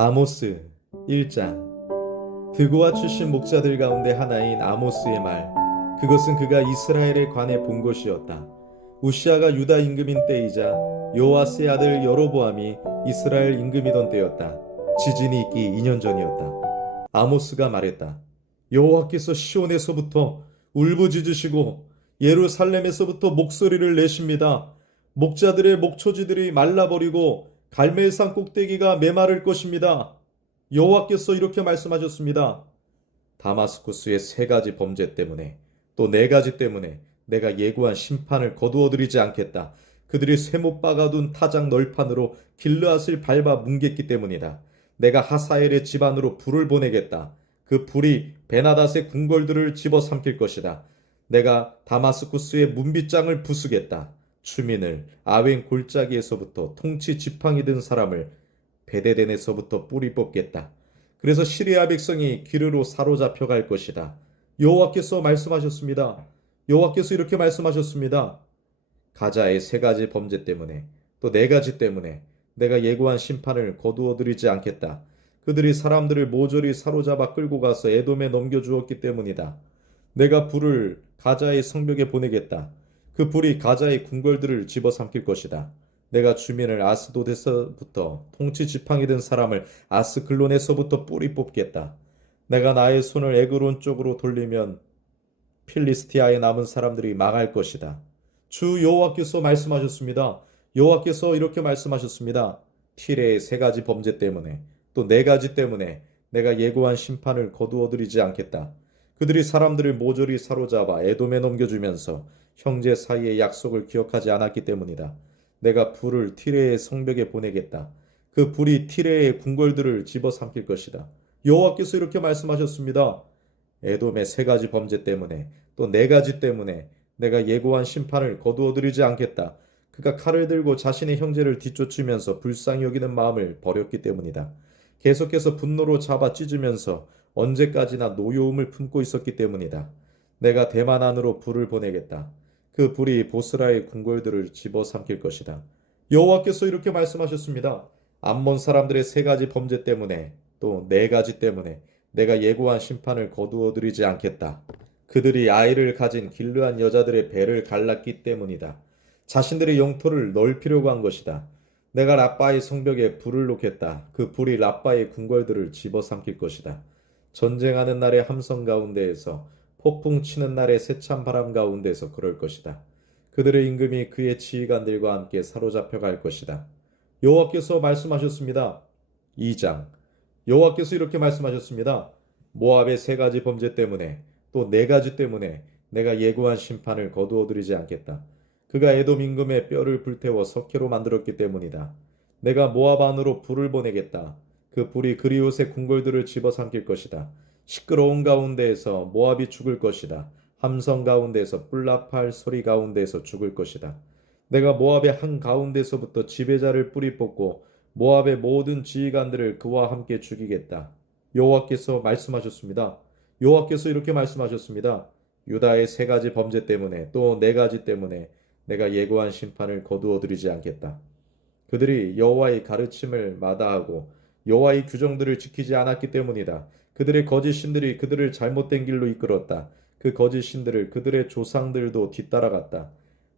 아모스 1장. 드고와 출신 목자들 가운데 하나인 아모스의 말. 그것은 그가 이스라엘에 관해 본 것이었다. 우시아가 유다 임금인 때이자 요아스의 아들 여로보암이 이스라엘 임금이던 때였다. 지진이 있기 2년 전이었다. 아모스가 말했다. 여호와께서 시온에서부터 울부짖으시고 예루살렘에서부터 목소리를 내십니다. 목자들의 목초지들이 말라버리고 갈멜산 꼭대기가 메마를 것입니다. 여호와께서 이렇게 말씀하셨습니다. 다마스쿠스의 세 가지 범죄 때문에 또 네 가지 때문에 내가 예고한 심판을 거두어드리지 않겠다. 그들이 쇠못 박아둔 타작 널판으로 길르앗을 밟아 뭉갰기 때문이다. 내가 하사엘의 집안으로 불을 보내겠다. 그 불이 베나닷의 궁궐들을 집어삼킬 것이다. 내가 다마스쿠스의 문빗장을 부수겠다. 추민을 아웬 골짜기에서부터 통치 지팡이 든 사람을 베데덴에서부터 뿌리 뽑겠다. 그래서 시리아 백성이 기르로 사로잡혀 갈 것이다. 여호와께서 말씀하셨습니다. 여호와께서 이렇게 말씀하셨습니다. 가자의 세 가지 범죄 때문에 또 네 가지 때문에 내가 예고한 심판을 거두어드리지 않겠다. 그들이 사람들을 모조리 사로잡아 끌고 가서 에돔에 넘겨주었기 때문이다. 내가 불을 가자의 성벽에 보내겠다. 그 불이 가자의 궁궐들을 집어삼킬 것이다. 내가 주민을 아스돗에서부터 통치 지팡이 든 사람을 아스글론에서부터 뿌리 뽑겠다. 내가 나의 손을 에그론 쪽으로 돌리면 필리스티아에 남은 사람들이 망할 것이다. 주 여호와께서 말씀하셨습니다. 여호와께서 이렇게 말씀하셨습니다. 티레의 세 가지 범죄 때문에 또 네 가지 때문에 내가 예고한 심판을 거두어드리지 않겠다. 그들이 사람들을 모조리 사로잡아 에돔에 넘겨주면서 형제 사이의 약속을 기억하지 않았기 때문이다. 내가 불을 티레의 성벽에 보내겠다. 그 불이 티레의 궁궐들을 집어삼킬 것이다. 여호와께서 이렇게 말씀하셨습니다. 에돔의 세 가지 범죄 때문에 또 네 가지 때문에 내가 예고한 심판을 거두어드리지 않겠다. 그가 칼을 들고 자신의 형제를 뒤쫓으면서 불쌍히 여기는 마음을 버렸기 때문이다. 계속해서 분노로 잡아 찢으면서 언제까지나 노여움을 품고 있었기 때문이다. 내가 대만 안으로 불을 보내겠다. 그 불이 보스라의 궁궐들을 집어삼킬 것이다. 여호와께서 이렇게 말씀하셨습니다. 암몬 사람들의 세 가지 범죄 때문에 또 네 가지 때문에 내가 예고한 심판을 거두어드리지 않겠다. 그들이 아이를 가진 길르한 여자들의 배를 갈랐기 때문이다. 자신들의 영토를 넓히려고 한 것이다. 내가 라빠의 성벽에 불을 놓겠다. 그 불이 라빠의 궁궐들을 집어삼킬 것이다. 전쟁하는 날의 함성 가운데에서 폭풍 치는 날의 세찬 바람 가운데서 그럴 것이다. 그들의 임금이 그의 지휘관들과 함께 사로잡혀 갈 것이다. 여호와께서 말씀하셨습니다. 2장. 여호와께서 이렇게 말씀하셨습니다. 모압의 세 가지 범죄 때문에 또 네 가지 때문에 내가 예고한 심판을 거두어드리지 않겠다. 그가 에돔 임금의 뼈를 불태워 석회로 만들었기 때문이다. 내가 모압 안으로 불을 보내겠다. 그 불이 그리옷의 궁궐들을 집어삼킬 것이다. 시끄러운 가운데에서 모압이 죽을 것이다. 함성 가운데에서 뿔나팔 소리 가운데에서 죽을 것이다. 내가 모압의 한 가운데서부터 지배자를 뿌리 뽑고 모압의 모든 지휘관들을 그와 함께 죽이겠다. 여호와께서 말씀하셨습니다. 여호와께서 이렇게 말씀하셨습니다. 유다의 세 가지 범죄 때문에 또 네 가지 때문에 내가 예고한 심판을 거두어드리지 않겠다. 그들이 여호와의 가르침을 마다하고 여호와의 규정들을 지키지 않았기 때문이다. 그들의 거짓 신들이 그들을 잘못된 길로 이끌었다. 그 거짓 신들을 그들의 조상들도 뒤따라갔다.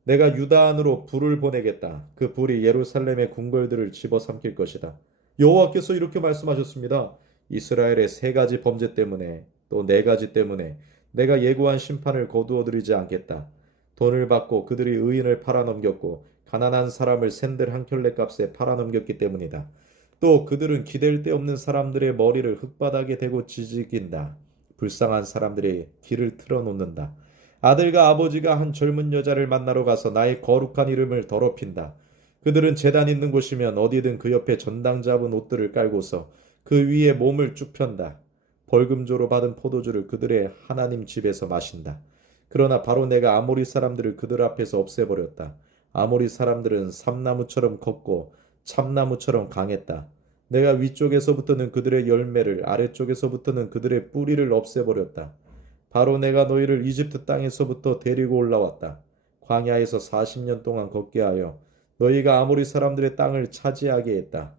내가 유다 안으로 불을 보내겠다. 그 불이 예루살렘의 궁궐들을 집어삼킬 것이다. 여호와께서 이렇게 말씀하셨습니다. 이스라엘의 세 가지 범죄 때문에 또 네 가지 때문에 내가 예고한 심판을 거두어드리지 않겠다. 돈을 받고 그들이 의인을 팔아넘겼고 가난한 사람을 샌들 한 켤레 값에 팔아넘겼기 때문이다. 또 그들은 기댈 데 없는 사람들의 머리를 흙바닥에 대고 지지긴다. 불쌍한 사람들의 길을 틀어놓는다. 아들과 아버지가 한 젊은 여자를 만나러 가서 나의 거룩한 이름을 더럽힌다. 그들은 제단 있는 곳이면 어디든 그 옆에 전당 잡은 옷들을 깔고서 그 위에 몸을 쭉 편다. 벌금조로 받은 포도주를 그들의 하나님 집에서 마신다. 그러나 바로 내가 아모리 사람들을 그들 앞에서 없애버렸다. 아모리 사람들은 삼나무처럼 컸고 참나무처럼 강했다. 내가 위쪽에서부터는 그들의 열매를 아래쪽에서부터는 그들의 뿌리를 없애버렸다. 바로 내가 너희를 이집트 땅에서부터 데리고 올라왔다. 광야에서 40년 동안 걷게 하여 너희가 아모리 사람들의 땅을 차지하게 했다.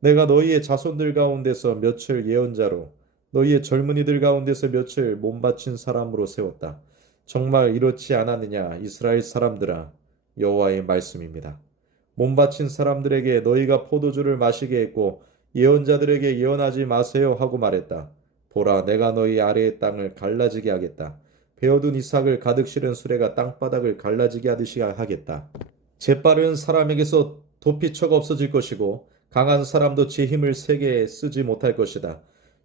내가 너희의 자손들 가운데서 며칠 예언자로 너희의 젊은이들 가운데서 며칠 몸바친 사람으로 세웠다. 정말 이렇지 않았느냐 이스라엘 사람들아. 여호와의 말씀입니다. 몸바친 사람들에게 너희가 포도주를 마시게 했고 예언자들에게 예언하지 마세요 하고 말했다. 보라 내가 너희 아래의 땅을 갈라지게 하겠다. 베어둔 이삭을 가득 실은 수레가 땅바닥을 갈라지게 하듯이 하겠다. 재빠른 사람에게서 도피처가 없어질 것이고 강한 사람도 제 힘을 세게 쓰지 못할 것이다.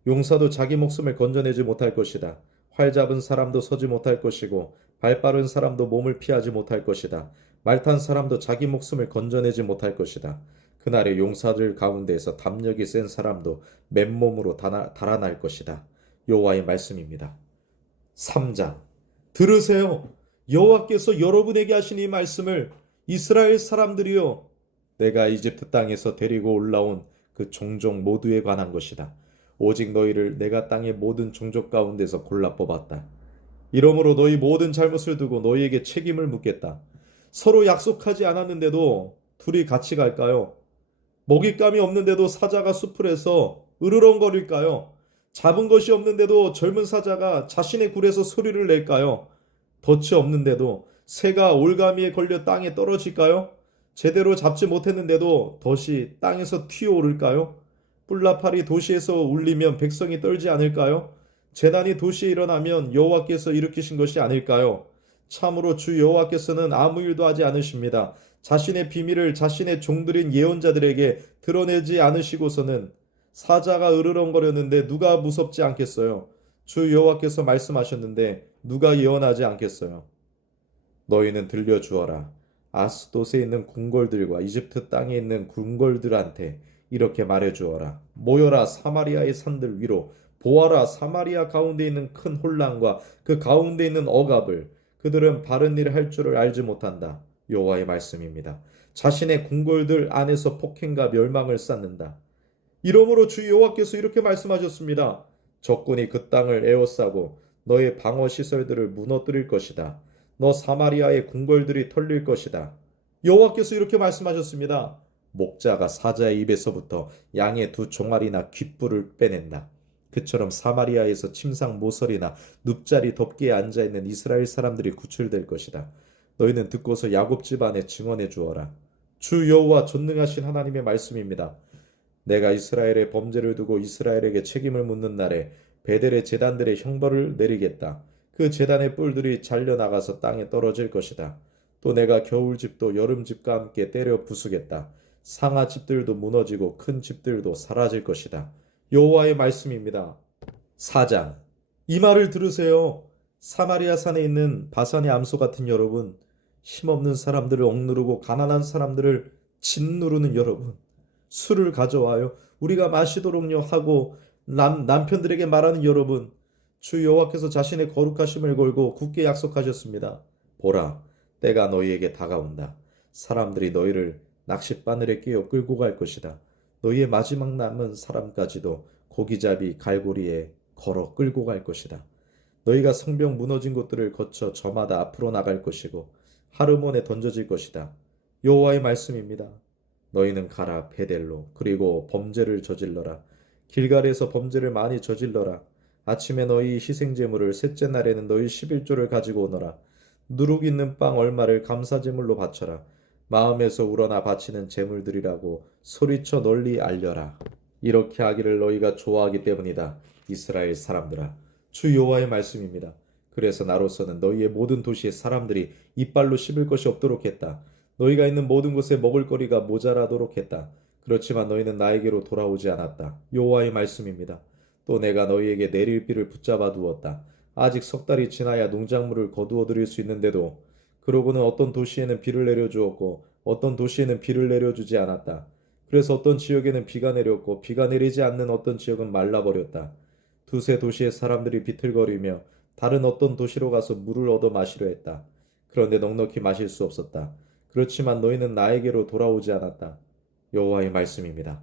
용사도 자기 목숨을 건져내지 못할 것이다. 활 잡은 사람도 서지 못할 것이고 발 빠른 사람도 몸을 피하지 못할 것이다. 말 탄 사람도 자기 목숨을 건져내지 못할 것이다. 그날의 용사들 가운데에서 담력이 센 사람도 맨몸으로 달아날 것이다. 여호와의 말씀입니다. 3장 들으세요. 여호와께서 여러분에게 하신 이 말씀을 이스라엘 사람들이여 내가 이집트 땅에서 데리고 올라온 그 종족 모두에 관한 것이다. 오직 너희를 내가 땅의 모든 종족 가운데서 골라 뽑았다. 이러므로 너희 모든 잘못을 두고 너희에게 책임을 묻겠다. 서로 약속하지 않았는데도 둘이 같이 갈까요? 먹잇감이 없는데도 사자가 수풀에서 으르렁거릴까요? 잡은 것이 없는데도 젊은 사자가 자신의 굴에서 소리를 낼까요? 덫이 없는데도 새가 올가미에 걸려 땅에 떨어질까요? 제대로 잡지 못했는데도 덫이 땅에서 튀어오를까요? 뿔나팔이 도시에서 울리면 백성이 떨지 않을까요? 재난이 도시에 일어나면 여호와께서 일으키신 것이 아닐까요? 참으로 주 여호와께서는 아무 일도 하지 않으십니다. 자신의 비밀을 자신의 종들인 예언자들에게 드러내지 않으시고서는 사자가 으르렁거렸는데 누가 무섭지 않겠어요? 주 여호와께서 말씀하셨는데 누가 예언하지 않겠어요? 너희는 들려주어라. 아스돗에 있는 궁궐들과 이집트 땅에 있는 궁궐들한테 이렇게 말해주어라. 모여라 사마리아의 산들 위로. 보아라 사마리아 가운데 있는 큰 혼란과 그 가운데 있는 억압을. 그들은 바른 일을 할 줄을 알지 못한다. 여호와의 말씀입니다. 자신의 궁궐들 안에서 폭행과 멸망을 쌓는다. 이러므로 주 여호와께서 이렇게 말씀하셨습니다. 적군이 그 땅을 에워싸고 너의 방어 시설들을 무너뜨릴 것이다. 너 사마리아의 궁궐들이 털릴 것이다. 여호와께서 이렇게 말씀하셨습니다. 목자가 사자의 입에서부터 양의 두 종아리나 귓불을 빼낸다. 그처럼 사마리아에서 침상 모서리나 눕자리 덮개에 앉아있는 이스라엘 사람들이 구출될 것이다. 너희는 듣고서 야곱 집안에 증언해 주어라. 주 여호와 전능하신 하나님의 말씀입니다. 내가 이스라엘의 범죄를 두고 이스라엘에게 책임을 묻는 날에 베델의 제단들의 형벌을 내리겠다. 그 제단의 뿔들이 잘려나가서 땅에 떨어질 것이다. 또 내가 겨울집도 여름집과 함께 때려 부수겠다. 상하집들도 무너지고 큰 집들도 사라질 것이다. 여호와의 말씀입니다. 4장 이 말을 들으세요. 사마리아 산에 있는 바산의 암소 같은 여러분, 힘없는 사람들을 억누르고 가난한 사람들을 짓누르는 여러분, 술을 가져와요. 우리가 마시도록요 하고 남편들에게 말하는 여러분, 주 여호와께서 자신의 거룩하심을 걸고 굳게 약속하셨습니다. 보라, 때가 너희에게 다가온다. 사람들이 너희를 낚싯바늘에 끼어 끌고 갈 것이다. 너희의 마지막 남은 사람까지도 고기잡이 갈고리에 걸어 끌고 갈 것이다. 너희가 성벽 무너진 곳들을 거쳐 저마다 앞으로 나갈 것이고 하르몬에 던져질 것이다. 여호와의 말씀입니다. 너희는 가라 베델로. 그리고 범죄를 저질러라. 길갈에서 범죄를 많이 저질러라. 아침에 너희 희생제물을, 셋째 날에는 너희 11조를 가지고 오너라. 누룩 있는 빵 얼마를 감사제물로 바쳐라. 마음에서 우러나 바치는 제물들이라고 소리쳐 널리 알려라. 이렇게 하기를 너희가 좋아하기 때문이다. 이스라엘 사람들아. 주 여호와의 말씀입니다. 그래서 나로서는 너희의 모든 도시의 사람들이 이빨로 씹을 것이 없도록 했다. 너희가 있는 모든 곳에 먹을 거리가 모자라도록 했다. 그렇지만 너희는 나에게로 돌아오지 않았다. 여호와의 말씀입니다. 또 내가 너희에게 내릴 비를 붙잡아 두었다. 아직 석 달이 지나야 농작물을 거두어 들일 수 있는데도 그러고는 어떤 도시에는 비를 내려주었고 어떤 도시에는 비를 내려주지 않았다. 그래서 어떤 지역에는 비가 내렸고 비가 내리지 않는 어떤 지역은 말라버렸다. 두세 도시의 사람들이 비틀거리며 다른 어떤 도시로 가서 물을 얻어 마시려 했다. 그런데 넉넉히 마실 수 없었다. 그렇지만 너희는 나에게로 돌아오지 않았다. 여호와의 말씀입니다.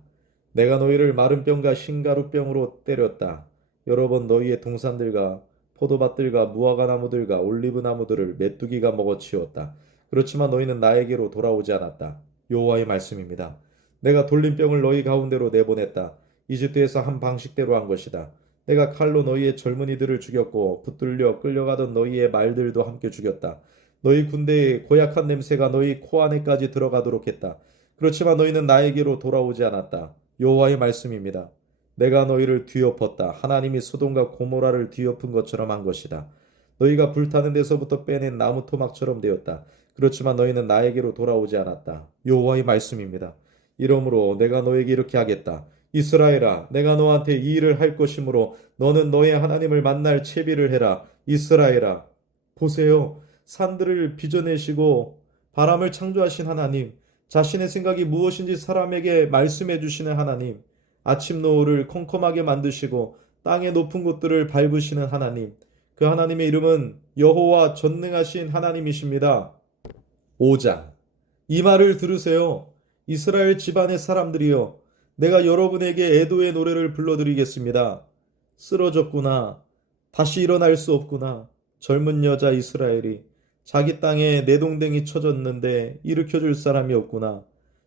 내가 너희를 마른 뼈가 흰가루병으로 때렸다. 여러 번 너희의 동산들과 포도밭들과 무화과 나무들과 올리브 나무들을 메뚜기가 먹어치웠다. 그렇지만 너희는 나에게로 돌아오지 않았다. 여호와의 말씀입니다. 내가 돌림병을 너희 가운데로 내보냈다. 이집트에서 한 방식대로 한 것이다. 내가 칼로 너희의 젊은이들을 죽였고 붙들려 끌려가던 너희의 말들도 함께 죽였다. 너희 군대의 고약한 냄새가 너희 코 안에까지 들어가도록 했다. 그렇지만 너희는 나에게로 돌아오지 않았다. 여호와의 말씀입니다. 내가 너희를 뒤엎었다. 하나님이 소돔과 고모라를 뒤엎은 것처럼 한 것이다. 너희가 불타는 데서부터 빼낸 나무 토막처럼 되었다. 그렇지만 너희는 나에게로 돌아오지 않았다. 여호와의 말씀입니다. 이러므로 내가 너에게 이렇게 하겠다. 이스라엘아, 내가 너한테 이 일을 할 것이므로 너는 너의 하나님을 만날 채비를 해라. 이스라엘아, 보세요. 산들을 빚어내시고 바람을 창조하신 하나님, 자신의 생각이 무엇인지 사람에게 말씀해 주시는 하나님, 아침 노을을 컴컴하게 만드시고 땅의 높은 곳들을 밟으시는 하나님, 그 하나님의 이름은 여호와 전능하신 하나님이십니다. 5장. 이 말을 들으세요. 이스라엘 집안의 사람들이여, 내가 여러분에게 애도의 노래를 불러드리겠습니다. 쓰러졌구나. 다시 일어날 수 없구나. 젊은 여자 이스라엘이 자기 땅에 내동댕이 쳐졌는데 일으켜줄 사람이 없구나.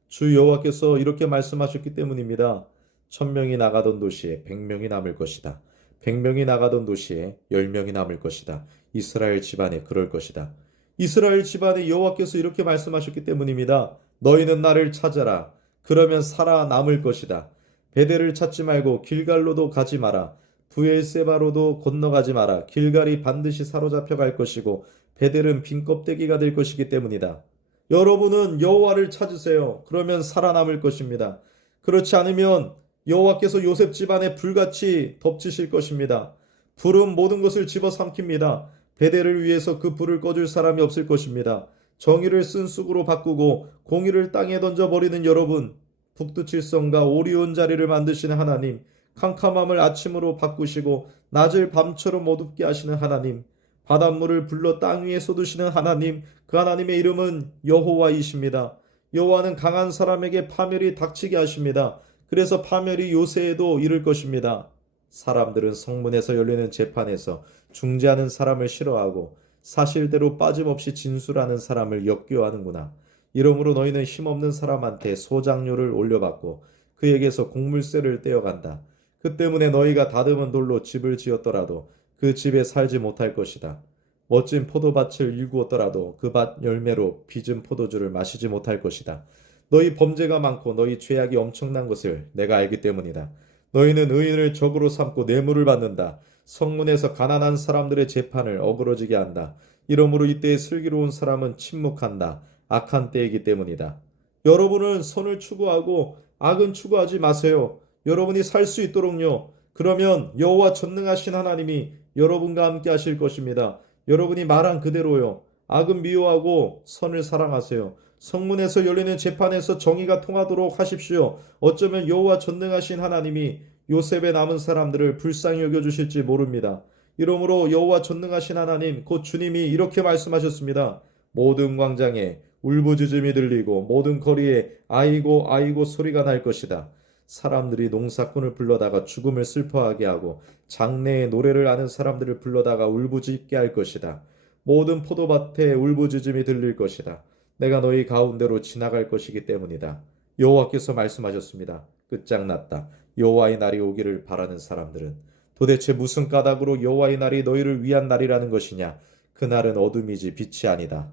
주 여호와께서 이렇게 말씀하셨기 때문입니다. 1000명이 나가던 도시에 100명이 남을 것이다. 100명이 나가던 도시에 10명이 남을 것이다. 이스라엘 집안에 그럴 것이다. 이스라엘 집안에 여호와께서 이렇게 말씀하셨기 때문입니다. 너희는 나를 찾아라. 그러면 살아남을 것이다. 베델을 찾지 말고 길갈로도 가지 마라. 부엘세바로도 건너가지 마라. 길갈이 반드시 사로잡혀 갈 것이고 베델은 빈 껍데기가 될 것이기 때문이다. 여러분은 여호와를 찾으세요. 그러면 살아남을 것입니다. 그렇지 않으면 여호와께서 요셉 집안에 불같이 덮치실 것입니다. 불은 모든 것을 집어삼킵니다. 베델을 위해서 그 불을 꺼줄 사람이 없을 것입니다. 정의를 쓴 쑥으로 바꾸고 공의를 땅에 던져버리는 여러분, 북두칠성과 오리온 자리를 만드시는 하나님, 캄캄함을 아침으로 바꾸시고 낮을 밤처럼 어둡게 하시는 하나님, 바닷물을 불러 땅 위에 쏟으시는 하나님, 그 하나님의 이름은 여호와이십니다. 여호와는 강한 사람에게 파멸이 닥치게 하십니다. 그래서 파멸이 요새에도 이를 것입니다. 사람들은 성문에서 열리는 재판에서 중재하는 사람을 싫어하고 사실대로 빠짐없이 진술하는 사람을 역겨워하는구나. 이러므로 너희는 힘없는 사람한테 소장료를 올려받고 그에게서 곡물세를 떼어간다. 그 때문에 너희가 다듬은 돌로 집을 지었더라도 그 집에 살지 못할 것이다. 멋진 포도밭을 일구었더라도 그 밭 열매로 빚은 포도주를 마시지 못할 것이다. 너희 범죄가 많고 너희 죄악이 엄청난 것을 내가 알기 때문이다. 너희는 의인을 적으로 삼고 뇌물을 받는다. 성문에서 가난한 사람들의 재판을 어그러지게 한다. 이러므로 이때의 슬기로운 사람은 침묵한다. 악한 때이기 때문이다. 여러분은 선을 추구하고 악은 추구하지 마세요. 여러분이 살 수 있도록요. 그러면 여호와 전능하신 하나님이 여러분과 함께 하실 것입니다. 여러분이 말한 그대로요. 악은 미워하고 선을 사랑하세요. 성문에서 열리는 재판에서 정의가 통하도록 하십시오. 어쩌면 여호와 전능하신 하나님이 요셉의 남은 사람들을 불쌍히 여겨주실지 모릅니다. 이러므로 여호와 전능하신 하나님 곧 주님이 이렇게 말씀하셨습니다. 모든 광장에 울부짖음이 들리고 모든 거리에 아이고 아이고 소리가 날 것이다. 사람들이 농사꾼을 불러다가 죽음을 슬퍼하게 하고 장래의 노래를 아는 사람들을 불러다가 울부짖게 할 것이다. 모든 포도밭에 울부짖음이 들릴 것이다. 내가 너희 가운데로 지나갈 것이기 때문이다. 여호와께서 말씀하셨습니다. 끝장났다. 여호와의 날이 오기를 바라는 사람들은 도대체 무슨 까닭으로 여호와의 날이 너희를 위한 날이라는 것이냐? 그날은 어둠이지 빛이 아니다.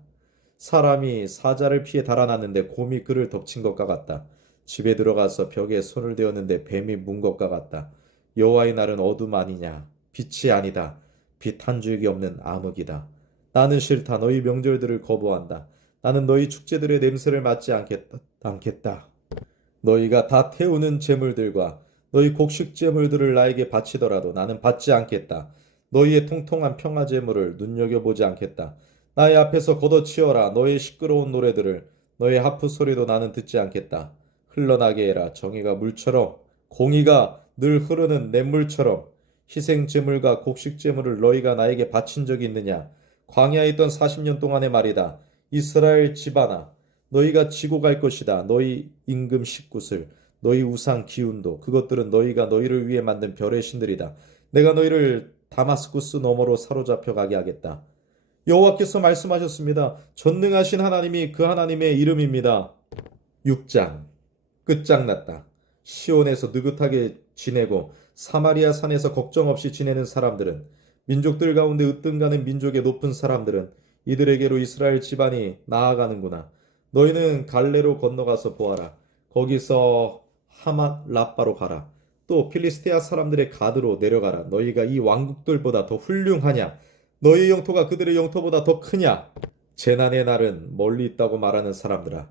사람이 사자를 피해 달아났는데 곰이 그를 덮친 것과 같다. 집에 들어가서 벽에 손을 대었는데 뱀이 문 것과 같다. 여호와의 날은 어둠 아니냐? 빛이 아니다. 빛 한 줄기 없는 암흑이다. 나는 싫다. 너희 명절들을 거부한다. 나는 너희 축제들의 냄새를 맡지 않겠다. 너희가 다 태우는 제물들과 너희 곡식 제물들을 나에게 바치더라도 나는 받지 않겠다. 너희의 통통한 평화 제물을 눈여겨보지 않겠다. 나의 앞에서 걷어치워라. 너의 시끄러운 노래들을 너의 하프 소리도 나는 듣지 않겠다. 흘러나게 해라. 정의가 물처럼 공의가 늘 흐르는 냇물처럼. 희생 제물과 곡식 제물을 너희가 나에게 바친 적이 있느냐? 광야에 있던 40년 동안의 말이다. 이스라엘 집안아, 너희가 지고 갈 것이다. 너희 임금 식굿을, 너희 우상 기운도, 그것들은 너희가 너희를 위해 만든 별의 신들이다. 내가 너희를 다마스쿠스 너머로 사로잡혀 가게 하겠다. 여호와께서 말씀하셨습니다. 전능하신 하나님이 그 하나님의 이름입니다. 6장. 끝장났다. 시온에서 느긋하게 지내고 사마리아 산에서 걱정 없이 지내는 사람들은, 민족들 가운데 으뜸가는 민족의 높은 사람들은 이들에게로 이스라엘 집안이 나아가는구나. 너희는 갈레로 건너가서 보아라. 거기서 하맛 라빠로 가라. 또 필리스테아 사람들의 가드로 내려가라. 너희가 이 왕국들보다 더 훌륭하냐? 너희 영토가 그들의 영토보다 더 크냐? 재난의 날은 멀리 있다고 말하는 사람들아,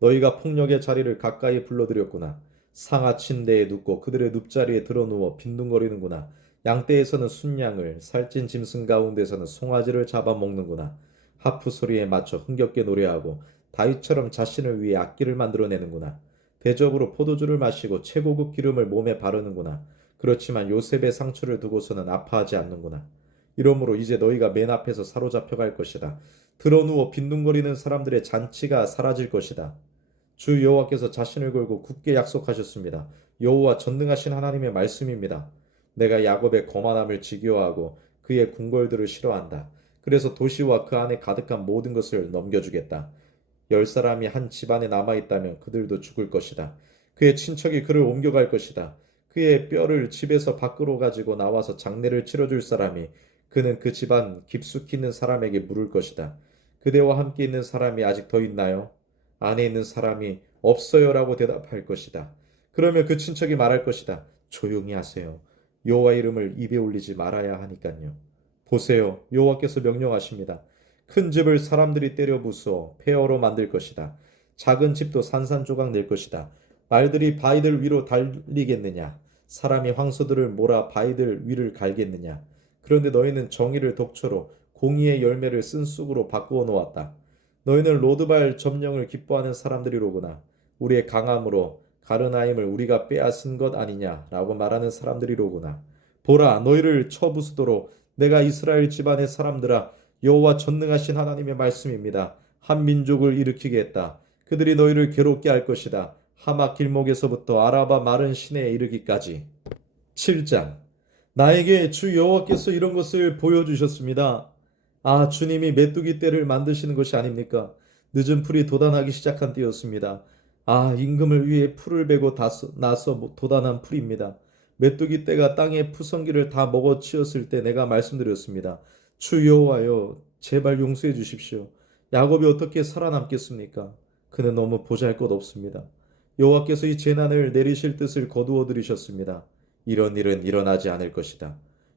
너희가 폭력의 자리를 가까이 불러들였구나. 상하 침대에 눕고 그들의 눕자리에 드러누워 빈둥거리는구나. 양떼에서는 순양을, 살찐 짐승 가운데서는 송아지를 잡아먹는구나. 하프 소리에 맞춰 흥겹게 노래하고 다윗처럼 자신을 위해 악기를 만들어내는구나. 대접으로 포도주를 마시고 최고급 기름을 몸에 바르는구나. 그렇지만 요셉의 상처를 두고서는 아파하지 않는구나. 이러므로 이제 너희가 맨 앞에서 사로잡혀갈 것이다. 드러누워 빈둥거리는 사람들의 잔치가 사라질 것이다. 주 여호와께서 자신을 걸고 굳게 약속하셨습니다. 여호와 전능하신 하나님의 말씀입니다. 내가 야곱의 거만함을 지겨워하고 그의 궁궐들을 싫어한다. 그래서 도시와 그 안에 가득한 모든 것을 넘겨주겠다. 10사람이 한 집안에 남아있다면 그들도 죽을 것이다. 그의 친척이 그를 옮겨갈 것이다. 그의 뼈를 집에서 밖으로 가지고 나와서 장례를 치러줄 사람이 그는 그 집안 깊숙이 있는 사람에게 물을 것이다. 그대와 함께 있는 사람이 아직 더 있나요? 안에 있는 사람이 없어요라고 대답할 것이다. 그러면 그 친척이 말할 것이다. 조용히 하세요. 여호와 이름을 입에 올리지 말아야 하니까요. 보세요. 여호와께서 명령하십니다. 큰 집을 사람들이 때려 부수어 폐허로 만들 것이다. 작은 집도 산산조각 낼 것이다. 말들이 바위들 위로 달리겠느냐? 사람이 황소들을 몰아 바위들 위를 갈겠느냐? 그런데 너희는 정의를 독초로 공의의 열매를 쓴 쑥으로 바꾸어 놓았다. 너희는 로드발 점령을 기뻐하는 사람들이로구나. 우리의 강함으로 가르나임을 우리가 빼앗은 것 아니냐라고 말하는 사람들이로구나. 보라, 너희를 쳐부수도록 내가 이스라엘 집안의 사람들아, 여호와 전능하신 하나님의 말씀입니다. 한 민족을 일으키겠다. 그들이 너희를 괴롭게 할 것이다. 하막 길목에서부터 아라바 마른 시내에 이르기까지. 7장. 나에게 주 여호와께서 이런 것을 보여주셨습니다. 아, 주님이 메뚜기 떼를 만드시는 것이 아닙니까? 늦은 풀이 돋아나기 시작한 때였습니다. 아, 임금을 위해 풀을 베고 나서 돋아난 풀입니다. 메뚜기 떼가 땅의 푸성기를 다 먹어치웠을 때 내가 말씀드렸습니다. 주 여호와여, 제발 용서해 주십시오. 야곱이 어떻게 살아남겠습니까? 그는 너무 보잘것없습니다. 여호와께서 이 재난을 내리실 뜻을 거두어 들이셨습니다. 이런 일은 일어나지 않을 것이다.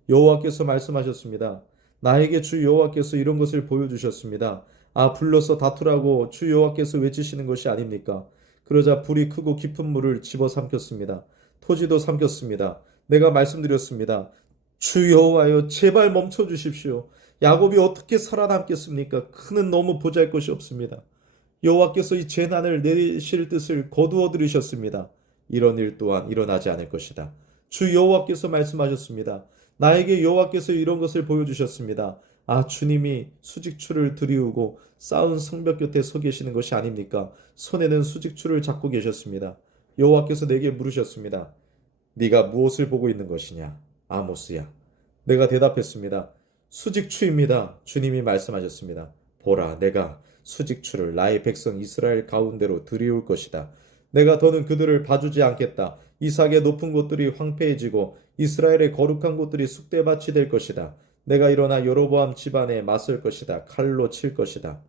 여호와께서 말씀하셨습니다. 나에게 주 여호와께서 이런 것을 보여주셨습니다. 아, 불러서 다투라고 주 여호와께서 외치시는 것이 아닙니까? 그러자 불이 크고 깊은 물을 집어삼켰습니다. 토지도 삼켰습니다. 내가 말씀드렸습니다. 주 여호와여, 제발 멈춰 주십시오. 야곱이 어떻게 살아남겠습니까? 그는 너무 보잘것이 없습니다. 여호와께서 이 재난을 내리실 뜻을 거두어 들이셨습니다. 이런 일 또한 일어나지 않을 것이다. 주 여호와께서 말씀하셨습니다. 나에게 여호와께서 이런 것을 보여주셨습니다. 아, 주님이 수직추를 들이우고 쌓은 성벽 곁에 서 계시는 것이 아닙니까? 손에는 수직추를 잡고 계셨습니다. 여호와께서 내게 물으셨습니다. 네가 무엇을 보고 있는 것이냐? 아모스야. 내가 대답했습니다. 수직추입니다. 주님이 말씀하셨습니다. 보라, 내가 수직추를 나의 백성 이스라엘 가운데로 들이울 것이다. 내가 더는 그들을 봐주지 않겠다. 이삭의 높은 곳들이 황폐해지고 이스라엘의 거룩한 곳들이 쑥대밭이 될 것이다. 내가 일어나 여로보암 집안에 맞설 것이다. 칼로 칠 것이다.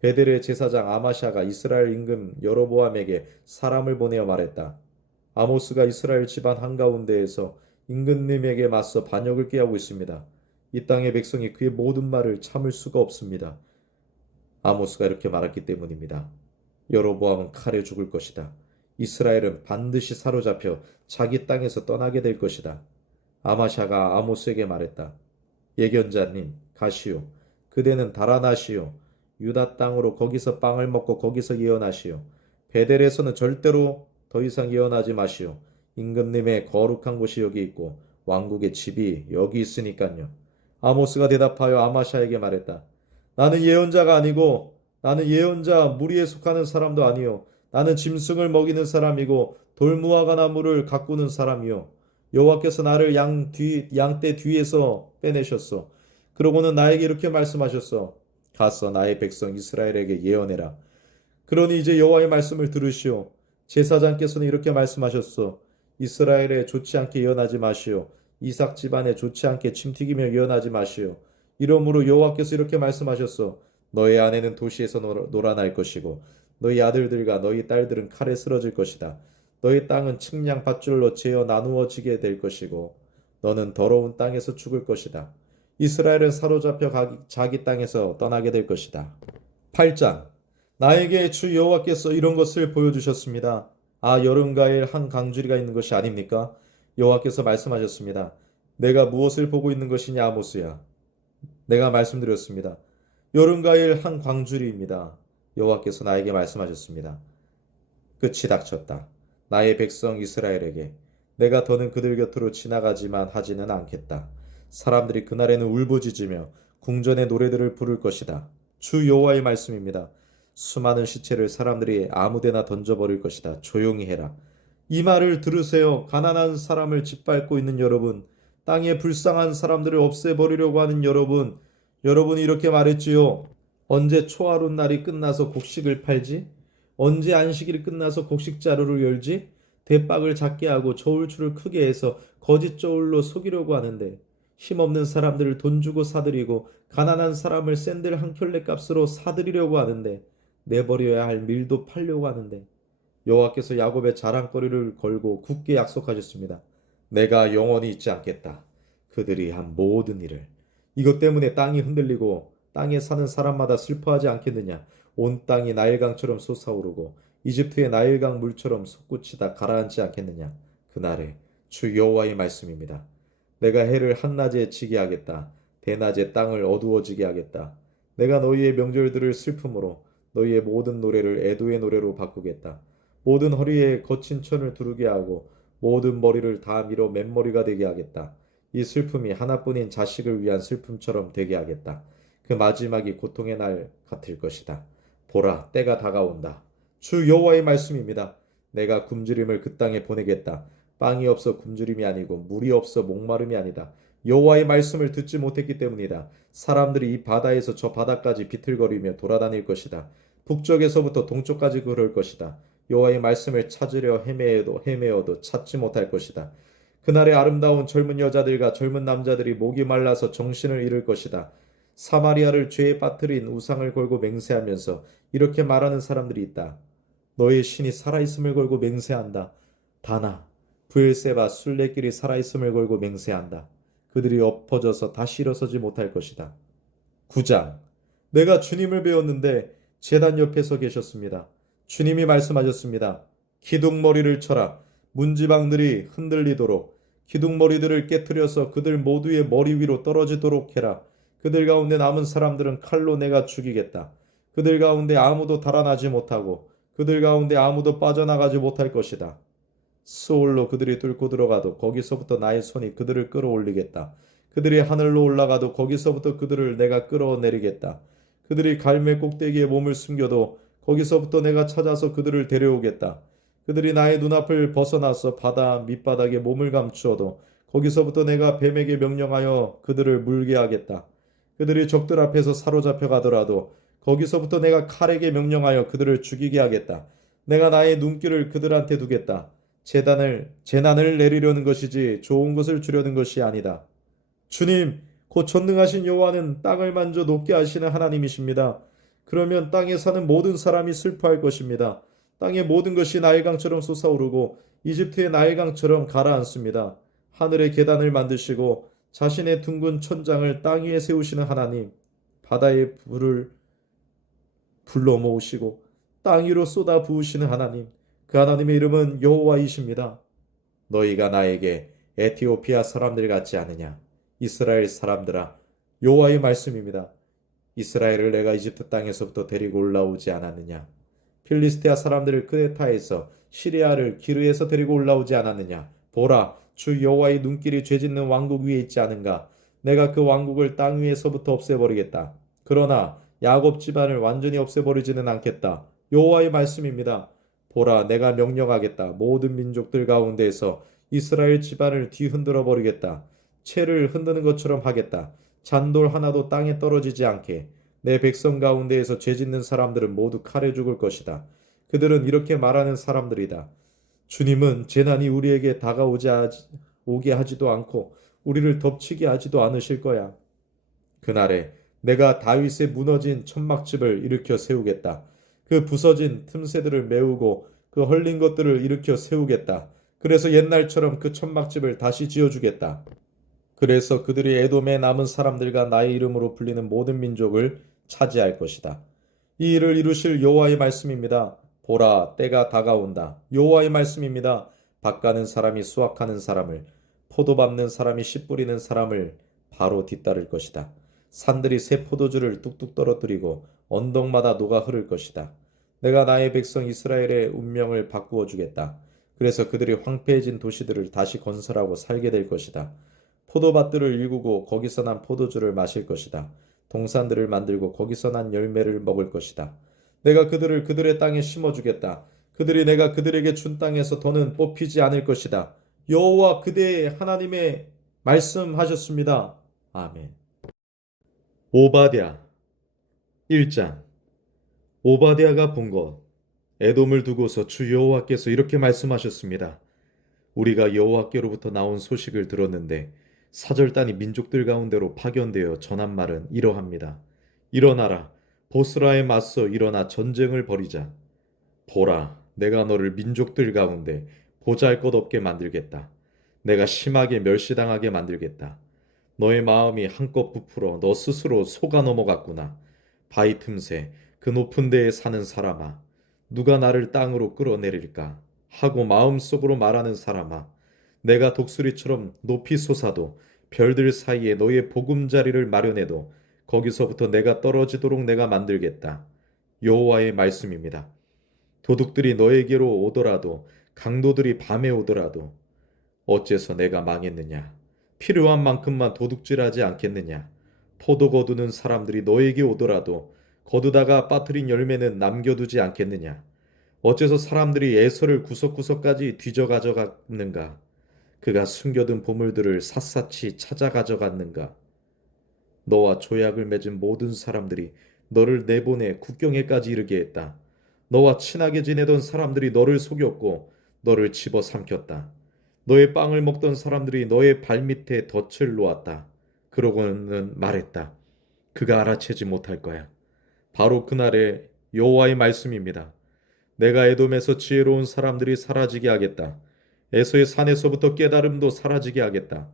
베델의 제사장 아마샤가 이스라엘 임금 여로보암에게 사람을 보내어 말했다. 아모스가 이스라엘 집안 한가운데에서 임금님에게 맞서 반역을 꾀하고 있습니다. 이 땅의 백성이 그의 모든 말을 참을 수가 없습니다. 아모스가 이렇게 말했기 때문입니다. 여로보암은 칼에 죽을 것이다. 이스라엘은 반드시 사로잡혀 자기 땅에서 떠나게 될 것이다. 아마샤가 아모스에게 말했다. 예견자님, 가시오. 그대는 달아나시오. 유다 땅으로 거기서 빵을 먹고 거기서 예언하시오. 베델에서는 절대로 더 이상 예언하지 마시오. 임금님의 거룩한 곳이 여기 있고 왕국의 집이 여기 있으니까요. 아모스가 대답하여 아마샤에게 말했다. 나는 예언자가 아니고 나는 예언자 무리에 속하는 사람도 아니요. 나는 짐승을 먹이는 사람이고 돌무화과 나무를 가꾸는 사람이요. 여호와께서 나를 양떼 뒤에서 빼내셨어. 그러고는 나에게 이렇게 말씀하셨어. 가서 나의 백성 이스라엘에게 예언해라. 그러니 이제 여호와의 말씀을 들으시오. 제사장께서는 이렇게 말씀하셨소. 이스라엘에 좋지 않게 예언하지 마시오. 이삭 집안에 좋지 않게 침튀기며 예언하지 마시오. 이러므로 여호와께서 이렇게 말씀하셨소. 너희 아내는 도시에서 놀아날 것이고 너희 아들들과 너희 딸들은 칼에 쓰러질 것이다. 너희 땅은 측량 밧줄로 재어 나누어지게 될 것이고 너는 더러운 땅에서 죽을 것이다. 이스라엘은 사로잡혀 자기 땅에서 떠나게 될 것이다. 8장. 나에게 주 여호와께서 이런 것을 보여주셨습니다. 아, 여름가일 한 강주리가 있는 것이 아닙니까? 여호와께서 말씀하셨습니다. 내가 무엇을 보고 있는 것이냐, 아모스야. 내가 말씀드렸습니다. 여름가일 한 광주리입니다. 여호와께서 나에게 말씀하셨습니다. 끝이 닥쳤다. 나의 백성 이스라엘에게 내가 더는 그들 곁으로 지나가지만 하지는 않겠다. 사람들이 그날에는 울부짖으며 궁전의 노래들을 부를 것이다. 주 여호와의 말씀입니다. 수많은 시체를 사람들이 아무데나 던져버릴 것이다. 조용히 해라. 이 말을 들으세요. 가난한 사람을 짓밟고 있는 여러분, 땅에 불쌍한 사람들을 없애버리려고 하는 여러분, 여러분이 이렇게 말했지요. 언제 초하룻 날이 끝나서 곡식을 팔지? 언제 안식일이 끝나서 곡식 자루를 열지? 대박을 작게 하고 저울추를 크게 해서 거짓 저울로 속이려고 하는데 힘없는 사람들을 돈 주고 사들이고 가난한 사람을 샌들 한 켤레 값으로 사들이려고 하는데 내버려야 할 밀도 팔려고 하는데 여호와께서 야곱의 자랑거리를 걸고 굳게 약속하셨습니다. 내가 영원히 잊지 않겠다. 그들이 한 모든 일을. 이것 때문에 땅이 흔들리고 땅에 사는 사람마다 슬퍼하지 않겠느냐. 온 땅이 나일강처럼 솟아오르고 이집트의 나일강 물처럼 솟구치다 가라앉지 않겠느냐. 그날에 주 여호와의 말씀입니다. 내가 해를 한낮에 지게 하겠다. 대낮에 땅을 어두워지게 하겠다. 내가 너희의 명절들을 슬픔으로 너희의 모든 노래를 애도의 노래로 바꾸겠다. 모든 허리에 거친 천을 두르게 하고 모든 머리를 다 밀어 맨머리가 되게 하겠다. 이 슬픔이 하나뿐인 자식을 위한 슬픔처럼 되게 하겠다. 그 마지막이 고통의 날 같을 것이다. 보라, 때가 다가온다. 주 여호와의 말씀입니다. 내가 굶주림을 그 땅에 보내겠다. 빵이 없어 굶주림이 아니고 물이 없어 목마름이 아니다. 여호와의 말씀을 듣지 못했기 때문이다. 사람들이 이 바다에서 저 바다까지 비틀거리며 돌아다닐 것이다. 북쪽에서부터 동쪽까지 그럴 것이다. 여호와의 말씀을 찾으려 헤매어도 찾지 못할 것이다. 그날의 아름다운 젊은 여자들과 젊은 남자들이 목이 말라서 정신을 잃을 것이다. 사마리아를 죄에 빠뜨린 우상을 걸고 맹세하면서 이렇게 말하는 사람들이 있다. 너의 신이 살아있음을 걸고 맹세한다. 다나, 브엘세바, 순례길이 살아있음을 걸고 맹세한다. 그들이 엎어져서 다시 일어서지 못할 것이다. 9장. 내가 주님을 배웠는데 제단 옆에 서 계셨습니다. 주님이 말씀하셨습니다. 기둥머리를 쳐라. 문지방들이 흔들리도록 기둥머리들을 깨뜨려서 그들 모두의 머리 위로 떨어지도록 해라. 그들 가운데 남은 사람들은 칼로 내가 죽이겠다. 그들 가운데 아무도 달아나지 못하고 그들 가운데 아무도 빠져나가지 못할 것이다. 스올로 그들이 뚫고 들어가도 거기서부터 나의 손이 그들을 끌어올리겠다. 그들이 하늘로 올라가도 거기서부터 그들을 내가 끌어내리겠다. 그들이 갈멜 꼭대기에 몸을 숨겨도 거기서부터 내가 찾아서 그들을 데려오겠다. 그들이 나의 눈앞을 벗어나서 바다 밑바닥에 몸을 감추어도 거기서부터 내가 뱀에게 명령하여 그들을 물게 하겠다. 그들이 적들 앞에서 사로잡혀 가더라도 거기서부터 내가 칼에게 명령하여 그들을 죽이게 하겠다. 내가 나의 눈길을 그들한테 두겠다. 재난을 내리려는 것이지 좋은 것을 주려는 것이 아니다. 주님, 곧 전능하신 여호와는 땅을 만져 높게 하시는 하나님이십니다. 그러면 땅에 사는 모든 사람이 슬퍼할 것입니다. 땅의 모든 것이 나일강처럼 솟아오르고 이집트의 나일강처럼 가라앉습니다. 하늘의 계단을 만드시고 자신의 둥근 천장을 땅 위에 세우시는 하나님, 바다의 불을 불러 모으시고 땅 위로 쏟아 부으시는 하나님, 그 하나님의 이름은 여호와이십니다. 너희가 나에게 에티오피아 사람들 같지 않으냐? 이스라엘 사람들아, 여호와의 말씀입니다. 이스라엘을 내가 이집트 땅에서부터 데리고 올라오지 않았느냐? 필리스테아 사람들을 크레타에서, 시리아를 기르에서 데리고 올라오지 않았느냐? 보라, 주 여호와의 눈길이 죄짓는 왕국 위에 있지 않은가? 내가 그 왕국을 땅 위에서부터 없애버리겠다. 그러나 야곱 집안을 완전히 없애버리지는 않겠다. 여호와의 말씀입니다. 보라, 내가 명령하겠다. 모든 민족들 가운데에서 이스라엘 집안을 뒤흔들어 버리겠다. 채를 흔드는 것처럼 하겠다. 잔돌 하나도 땅에 떨어지지 않게. 내 백성 가운데에서 죄짓는 사람들은 모두 칼에 죽을 것이다. 그들은 이렇게 말하는 사람들이다. 주님은 재난이 우리에게 오게 하지도 않고 우리를 덮치게 하지도 않으실 거야. 그날에 내가 다윗의 무너진 천막집을 일으켜 세우겠다. 그 부서진 틈새들을 메우고 그 헐린 것들을 일으켜 세우겠다. 그래서 옛날처럼 그 천막집을 다시 지어주겠다. 그래서 그들이 에돔에 남은 사람들과 나의 이름으로 불리는 모든 민족을 차지할 것이다. 이 일을 이루실 여호와의 말씀입니다. 보라, 때가 다가온다. 여호와의 말씀입니다. 밭가는 사람이 수확하는 사람을, 포도 밟는 사람이 씨 뿌리는 사람을 바로 뒤따를 것이다. 산들이 새 포도주를 뚝뚝 떨어뜨리고 언덕마다 녹아 흐를 것이다. 내가 나의 백성 이스라엘의 운명을 바꾸어 주겠다. 그래서 그들이 황폐해진 도시들을 다시 건설하고 살게 될 것이다. 포도밭들을 일구고 거기서 난 포도주를 마실 것이다. 동산들을 만들고 거기서 난 열매를 먹을 것이다. 내가 그들을 그들의 땅에 심어주겠다. 그들이 내가 그들에게 준 땅에서 더는 뽑히지 않을 것이다. 여호와 그대의 하나님의 말씀하셨습니다. 아멘. 오바댜 1장. 오바댜가 본 것. 에돔을 두고서 주 여호와께서 이렇게 말씀하셨습니다. 우리가 여호와께로부터 나온 소식을 들었는데 사절단이 민족들 가운데로 파견되어 전한 말은 이러합니다. 일어나라. 보스라에 맞서 일어나 전쟁을 벌이자. 보라, 내가 너를 민족들 가운데 보잘것없게 만들겠다. 내가 심하게 멸시당하게 만들겠다. 너의 마음이 한껏 부풀어 너 스스로 속아 넘어갔구나. 바위 틈새, 그 높은 데에 사는 사람아. 누가 나를 땅으로 끌어내릴까? 하고 마음속으로 말하는 사람아. 내가 독수리처럼 높이 솟아도 별들 사이에 너의 보금자리를 마련해도 거기서부터 내가 떨어지도록 내가 만들겠다. 여호와의 말씀입니다. 도둑들이 너에게로 오더라도 강도들이 밤에 오더라도 어째서 내가 망했느냐? 필요한 만큼만 도둑질하지 않겠느냐? 포도 거두는 사람들이 너에게 오더라도 거두다가 빠뜨린 열매는 남겨두지 않겠느냐? 어째서 사람들이 에서를 구석구석까지 뒤져 가져갔는가? 그가 숨겨둔 보물들을 샅샅이 찾아 가져갔는가? 너와 조약을 맺은 모든 사람들이 너를 내보내 국경에까지 이르게 했다. 너와 친하게 지내던 사람들이 너를 속였고 너를 집어삼켰다. 너의 빵을 먹던 사람들이 너의 발밑에 덫을 놓았다. 그러고는 말했다. 그가 알아채지 못할 거야. 바로 그날의 여호와의 말씀입니다. 내가 에돔에서 지혜로운 사람들이 사라지게 하겠다. 에서의 산에서부터 깨달음도 사라지게 하겠다.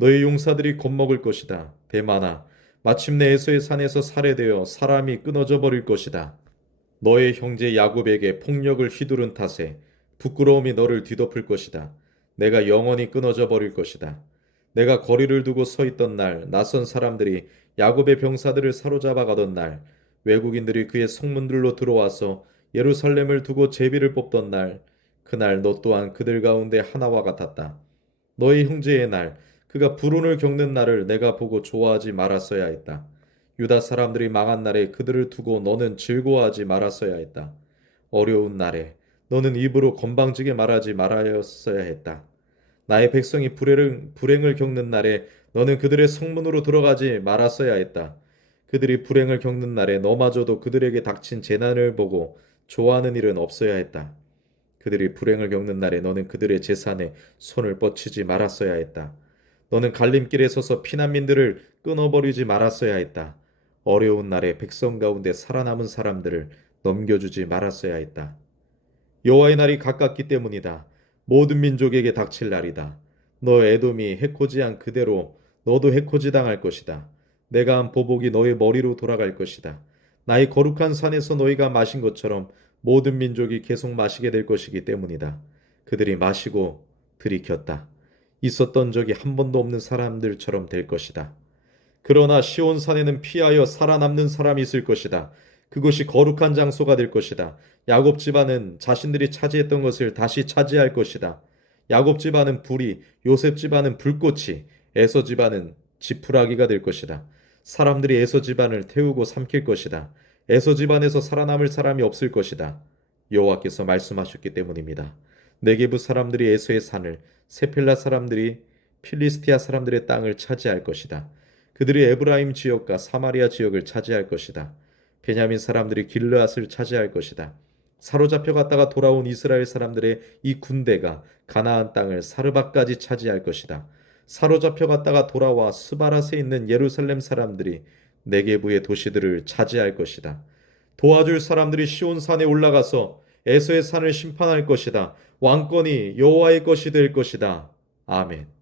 너의 용사들이 겁먹을 것이다. 대만아, 마침내 에서의 산에서 살해되어 사람이 끊어져 버릴 것이다. 너의 형제 야곱에게 폭력을 휘두른 탓에 부끄러움이 너를 뒤덮을 것이다. 내가 영원히 끊어져 버릴 것이다. 내가 거리를 두고 서 있던 날, 낯선 사람들이 야곱의 병사들을 사로잡아 가던 날, 외국인들이 그의 성문들로 들어와서 예루살렘을 두고 제비를 뽑던 날, 그날 너 또한 그들 가운데 하나와 같았다. 너의 형제의 날, 그가 불운을 겪는 날을 내가 보고 좋아하지 말았어야 했다. 유다 사람들이 망한 날에 그들을 두고 너는 즐거워하지 말았어야 했다. 어려운 날에 너는 입으로 건방지게 말하지 말아였어야 했다. 나의 백성이 불행을 겪는 날에 너는 그들의 성문으로 들어가지 말았어야 했다. 그들이 불행을 겪는 날에 너마저도 그들에게 닥친 재난을 보고 좋아하는 일은 없어야 했다. 그들이 불행을 겪는 날에 너는 그들의 재산에 손을 뻗치지 말았어야 했다. 너는 갈림길에 서서 피난민들을 끊어버리지 말았어야 했다. 어려운 날에 백성 가운데 살아남은 사람들을 넘겨주지 말았어야 했다. 여호와의 날이 가깝기 때문이다. 모든 민족에게 닥칠 날이다. 너 에돔이 해코지한 그대로 너도 해코지 당할 것이다. 내가 한 보복이 너의 머리로 돌아갈 것이다. 나의 거룩한 산에서 너희가 마신 것처럼 모든 민족이 계속 마시게 될 것이기 때문이다. 그들이 마시고 들이켰다. 있었던 적이 한 번도 없는 사람들처럼 될 것이다. 그러나 시온 산에는 피하여 살아남는 사람이 있을 것이다. 그것이 거룩한 장소가 될 것이다. 야곱 집안은 자신들이 차지했던 것을 다시 차지할 것이다. 야곱 집안은 불이, 요셉 집안은 불꽃이, 에서 집안은 지푸라기가 될 것이다. 사람들이 에서 집안을 태우고 삼킬 것이다. 에서 집안에서 살아남을 사람이 없을 것이다. 여호와께서 말씀하셨기 때문입니다. 네게부 사람들이 에서의 산을, 세필라 사람들이 필리스티아 사람들의 땅을 차지할 것이다. 그들이 에브라임 지역과 사마리아 지역을 차지할 것이다. 베냐민 사람들이 길르앗을 차지할 것이다. 사로잡혀 갔다가 돌아온 이스라엘 사람들의 이 군대가 가나안 땅을 사르밧까지 차지할 것이다. 사로잡혀 갔다가 돌아와 스바랏에 있는 예루살렘 사람들이 네게부의 도시들을 차지할 것이다. 도와줄 사람들이 시온산에 올라가서 에서의 산을 심판할 것이다. 왕권이 여호와의 것이 될 것이다. 아멘.